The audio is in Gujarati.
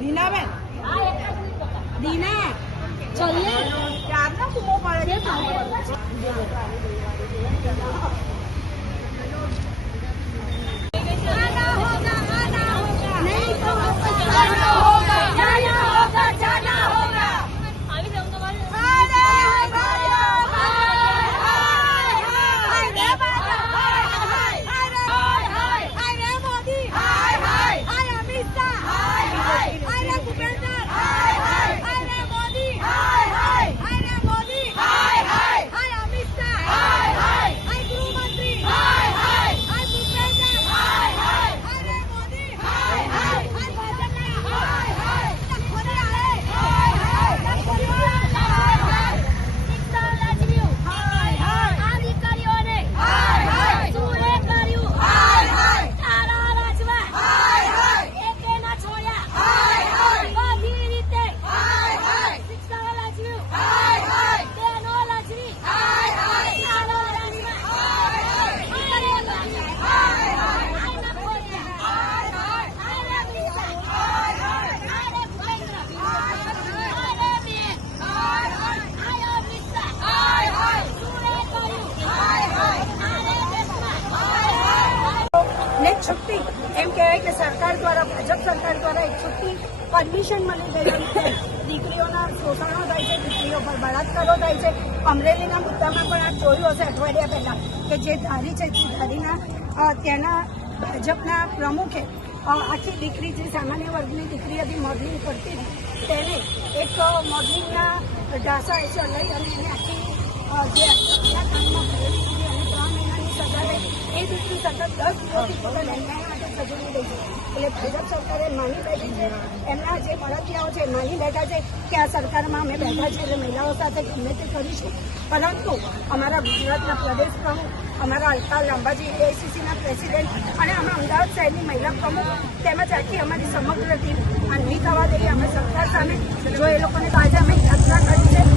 દીનાબેન દીના ચલે ક્યારનો કૂમો પડે છે छुट्टी एम कहेवाय के सरकार द्वारा भाजप सरकार द्वारा एक छुट्टी परमिशन मळी गई है। दीकरीओना शोषणो थाय छे, दीकरीओ पर बलात्कारो थाय छे। अमरेलीना मुद्दामां पण आ जोयुं हशे अठवाडिया पहेला के जे धारी छे ते धारीना तेना भाजपना प्रमुखे आखी दीकरी जे सामान्य वर्गनी दीकरी हती मॉडलिंग करती हती तेने एक मॉडलिंगना ढासा हेठळ लई अने एने आखी जे काममां करेली हती अने 3 महीनानी सजा लई ए दीकरी सतत 10 દિવસથી પોતાના ન્યાય માટે સજવી રહી છે। એટલે ભાજપ સરકારે માની બેઠી છે, એમના જે મળતિયાઓ છે માની બેઠા છે કે આ સરકારમાં અમે બેઠા છે એટલે મહિલાઓ સાથે ગમે તે કરીશું। પરંતુ અમારા ગુજરાતના પ્રદેશ પ્રમુખ, અમારા અલ્કા લાંબાજી એઆઈસીસીના પ્રેસિડેન્ટ અને અમે અમદાવાદ શહેરની મહિલા પ્રમુખ તેમજ આખી અમારી સમગ્ર ટીમ આ નહીં થવા દઈએ। અમે સરકાર સામે જો એ લોકોને આજે અમે યાત્રા કરી છે